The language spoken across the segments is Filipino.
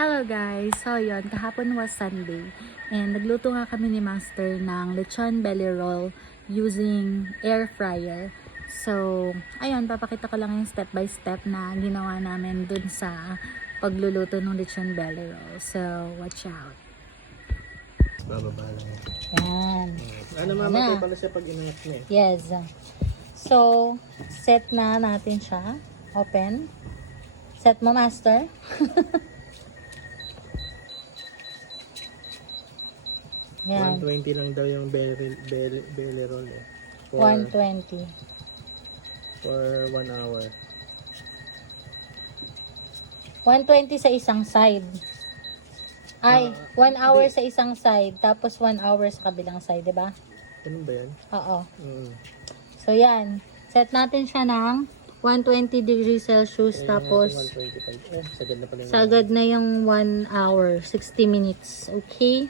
Hello guys! So yun, kahapon was Sunday and nagluto nga kami ni Master ng lechon belly roll using air fryer. So, ayun, papakita ko lang yung step by step na ginawa namin dun sa pagluluto ng lechon belly roll. So, watch out! Bababa lang. Yan. Ano mamatay pala siya pag inangat niya eh. Yes. So, set na natin siya. Open. Set mo, Master. Yan. 120 lang daw yung belly roll eh. 120. For 1 hour. 120 sa isang side. Ay, 1 hour sa isang side, tapos 1 hour sa kabilang side, di ba? Ganun ba yan? Oo. Mm. So, yan. Set natin siya ng 120 degrees Celsius, tapos 125. Sagad na pala yun. sagad na yung 1 hour, 60 minutes. Okay?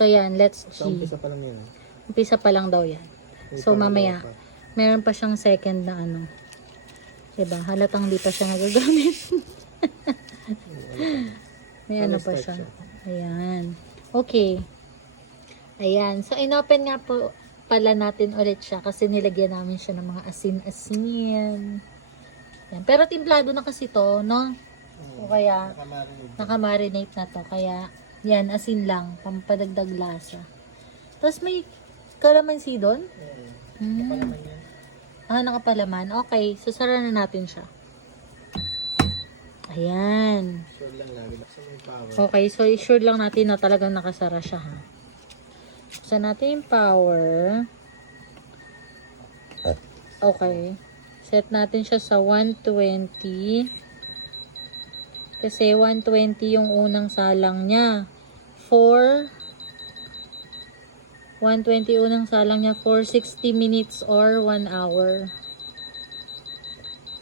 So, yan. Let's So, G. umpisa pa lang yun. Umpisa pa lang daw yan. May So, pangalawa mamaya, pa. meron pa siyang second na ano. Diba? Halatang di pa siya nagagamit. May ano pa siya. Ayan. Okay. Ayan. So, inopen nga po pala natin ulit siya kasi nilagyan namin siya ng mga asin-asin. Yan. Pero timplado na kasi to, no? O kaya, nakamarinate na to. Kaya, yan, asin lang. Pampadagdag lasa. Tapos may kalamansi doon? Nakapalaman. Okay. Susara na natin siya. Ayan. Sure lang lagi. Basta may power. Okay, so i-sure lang natin na talagang nakasara siya, ha. Buksan natin yung power. Okay. Set natin siya sa 120. Kasi 120 yung unang salang niya. 120 unang salang niya for 60 minutes or 1 hour.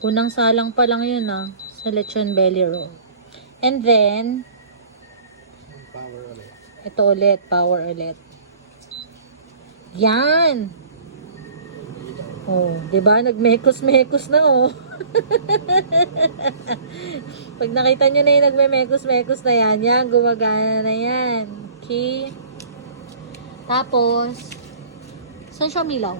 Unang salang pa lang yun, sa lechon belly roll. And then, Power ulit. ito ulit, power ulit. Yan! Oh, 'di ba? Nagmekos-mekos na, oh. Pag nakita nyo na yung nagmemekos-mekos na yan, yan, gumagana na yan. Okay? Tapos, saan siya umilaw?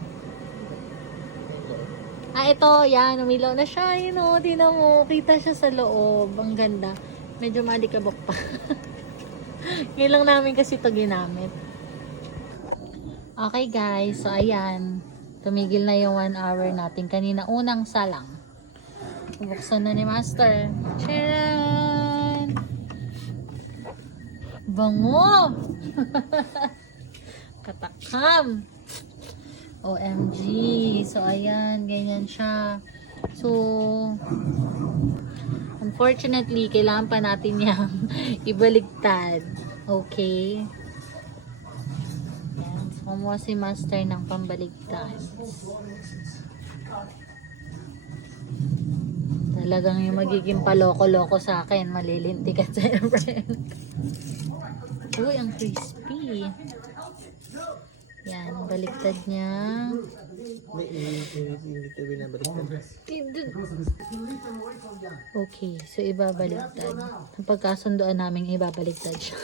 Ito, yan, umilaw na siya. Yun, oh, tingnan mo, kita siya sa loob. Ang ganda. Medyo malikabok pa. Ngayon lang namin kasi ito ginamit. Okay guys, so ayan. Tumigil na yung 1 hour natin. Kanina unang salang. Buksan na ni Master. Tcharan! Bango! Katakam! OMG! So ayan, ganyan siya. So, unfortunately, kailangan pa natin yung ibaligtad. Okay? Yan. So, kumuha si Master ng pambaligtad. Talagang yung magiging paloko-loko sa akin. Malilintikan sa friend. Uy, ang crispy. Yan, baligtad niya. Hindi ito binabaliktad. Okay, so ibabaliktad. Ang pagkasundoan namin ibabaliktad siya.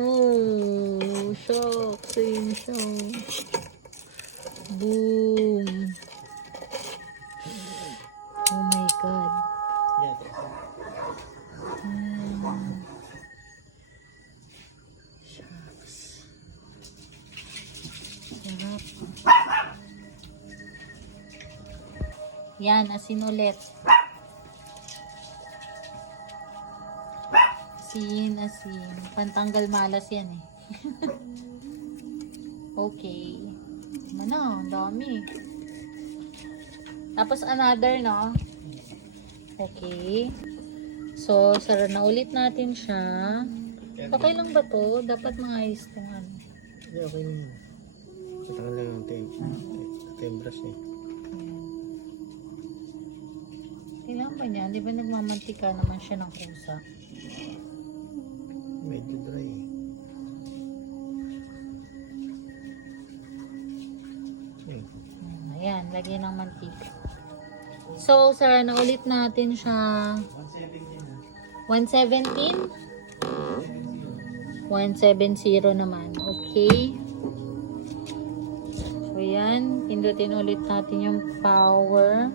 Oh, shock. Same shock. Boom. Oh my God. Shucks. Sarap. Yan, asin ulit. Asin. Pantanggal malas yan eh. Okay. Ano, ang dami. Tapos another, no? Okay. So, sara na ulit natin siya. Okay lang ba to? Dapat maayos itong ano. Hindi, okay na yun. Tatanggal lang yung tape. Ito yung brush niya. Kailangan ba niya? Di ba nagmamantika naman siya ng kusa? Medyo dry eh. Ayan, lagyan ng mantika. So, sir, naulit natin siya. 117? 170 naman. Okay. So, yan. Pindutin ulit natin yung power.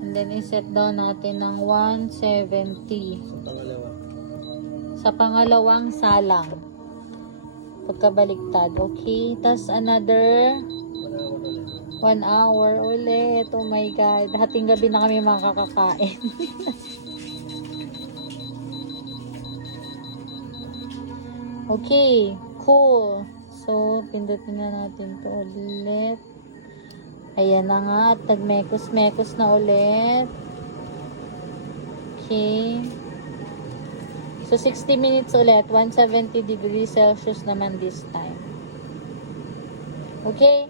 And then, iset down natin ng 170. Pangalawa. Sa pangalawang salang. Pagkabaliktad. Okay. Tapos, another 1 hour ulit. Oh my God. Hating gabi na kami makakakain. Okay. Cool. So, pindutin na natin to ulit. Ayan na nga. At nagmekos-mekos na ulit. Okay. So, 60 minutes ulit. 170 degrees Celsius naman this time. Okay.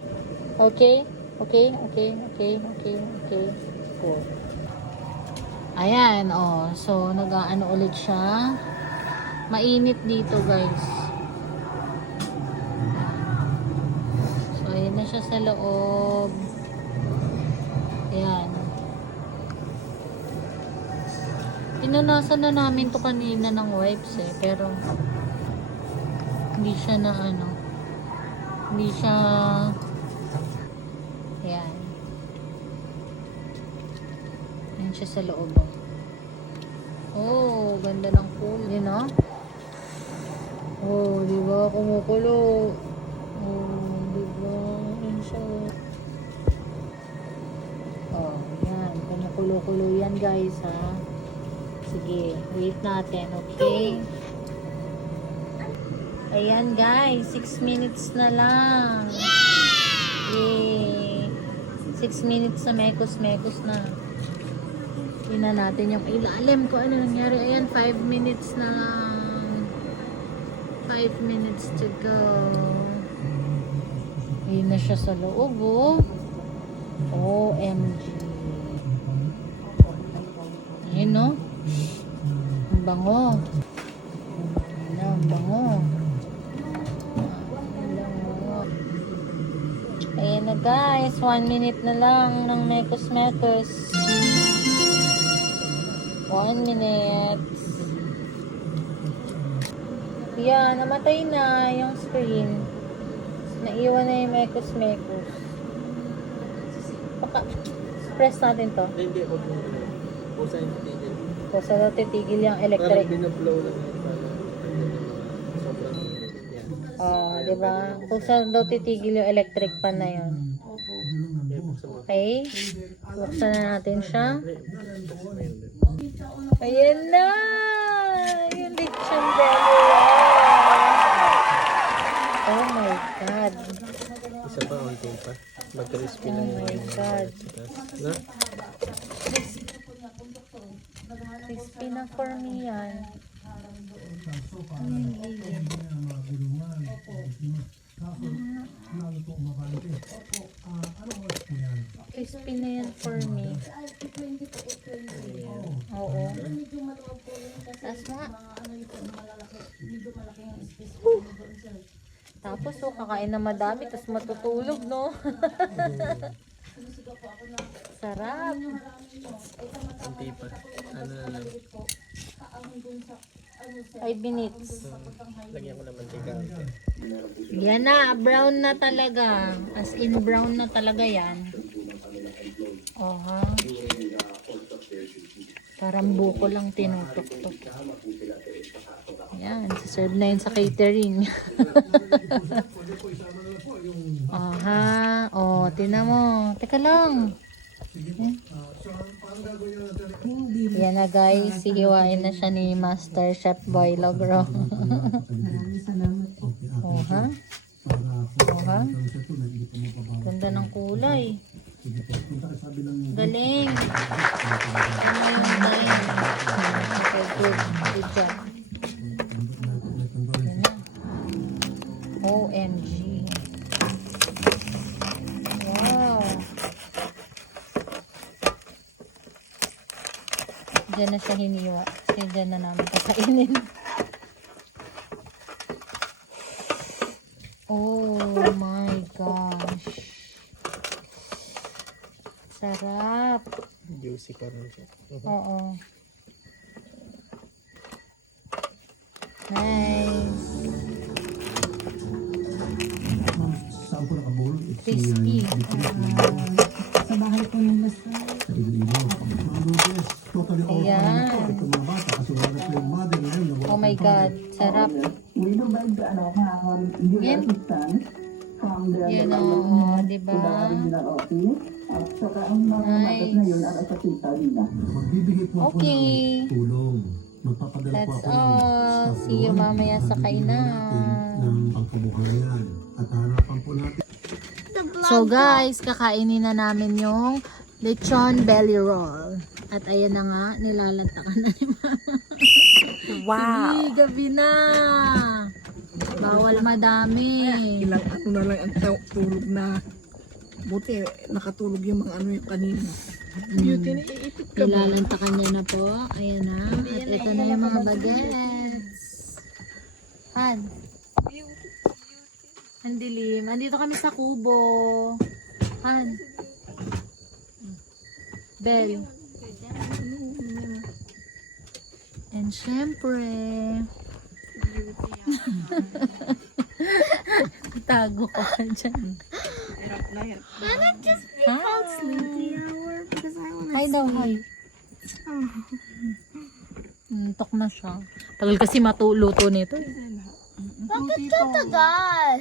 Okay. Okay. Okay. Okay. Okay. Okay. Cool. Ayan. Oh. So, nag-aano ulit siya. Mainit dito, guys. So, ayan na siya sa loob. Ayan. Pinunasan na namin to kanina ng wipes eh. Pero, hindi siya na ano. Hindi siya... Ayan. Ayan siya sa loob. Oh, ganda ng pool. You know? Oh, di ba? Kumukulo. Oh, di ba? Ayan siya. Oh, yan. Kumukulo-kulo yan, guys, ha? Sige, wait natin, okay? Ayan, guys. 6 minutes na lang. Yay! 6 minutes na mekos-mekos na. Tingnan natin yung ilalim ko. Ano nangyari? Ayan, 5 minutes na lang. 5 minutes to go. Ayun na siya sa loob, oh. OMG. Ayun, no? Ang bango. Ayun na, ang bango. Ayan na, guys. 1 minute na lang ng mekos-mekos. 1 minute. Yan, namatay na yung screen. Naiwan na yung mekos-mekos. Press natin to. Hindi, huwag mo. Kung saan titigil. So, sa titigil yung Parang electric. binablow lang yun. Sobrang yan. Oh, di ba? Kung saan daw titigil yung electric fan na yun. Okay, buksan mo. Okay? Buksan na natin siya. Ayan na! Yung lechon belly. Oh my God. Isa pa, unti pa. Mag-crispy lang Oh my God. Na? Crispy na for me yan. Crispy na yan for me. Oo. Tapos nga. Tapos kakain na madami, tapos matutulog, no? Sarap. Unti pa. Ano na lang. 5 minutes. Lagyan ko ng mantika. Yan na, brown na talaga. As in brown na talaga yan. Oh, ha? Parang buko lang tinutok-tok. Yan, serve na yun sa catering. Oh, ha? Oh, tingnan mo. Teka lang. Yan na, guys. Sihiwain na siya ni Master Chef Boy Logro. Oh, ha? Oh, ha? Ganda ng kulay. Galing. Ano yung galing? Okay, good. Good job. Yan na. OMG. Wow. Diyan na siya hiniwa. Kasi diyan na namin kakainin. Oh my gosh. Sarap. Juicy pa rin siya. Oo. Nice. Saan po nakabulog? Crispy. Sa bahay po nila sa Sa Iloilo. Ma'am Lourdes, totally off Ayan. na po itong mga bata kasi wala na po yung mother ngayon. na wala Oh my pong God. father. Sarap. We provide your Yan. assistance from the Yun o. Diba? nila office. At saka ang mga matas na yun ang sa tita nila. Magbibigay po ako Okay. ng tulong. Magpapadala po That's ako ng all. staff See you doon. mamaya sa Bibigyan kainan. natin ng pangkabuhayan. At harapan po natin. So guys, kakainin na namin yung lechon belly roll. At ayan na nga, nilalantakan na ni Mama. Wow! Sige, gabi na! Bawal madami. ilang ano na lang ang tulog na. Buti nakatulog yung mga ano yung kanina. Beauty na iipit ka ba? Nilalantakan niya na po. Ayan na. At ito na yung mga bagets. Han. Ang dilim. Andito kami sa kubo. Han. Bell. And syempre, tago ka pa dyan. Hirap na yan. Hi daw, hi. Tok na siya. Tagal kasi matuluto nito. Bakit ka tagal?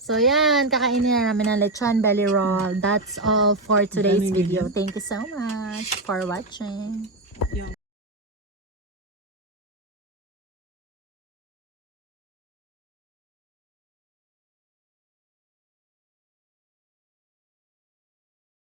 So yan, kakainin na namin ng lechon belly roll. That's all for today's video. Thank you so much for watching.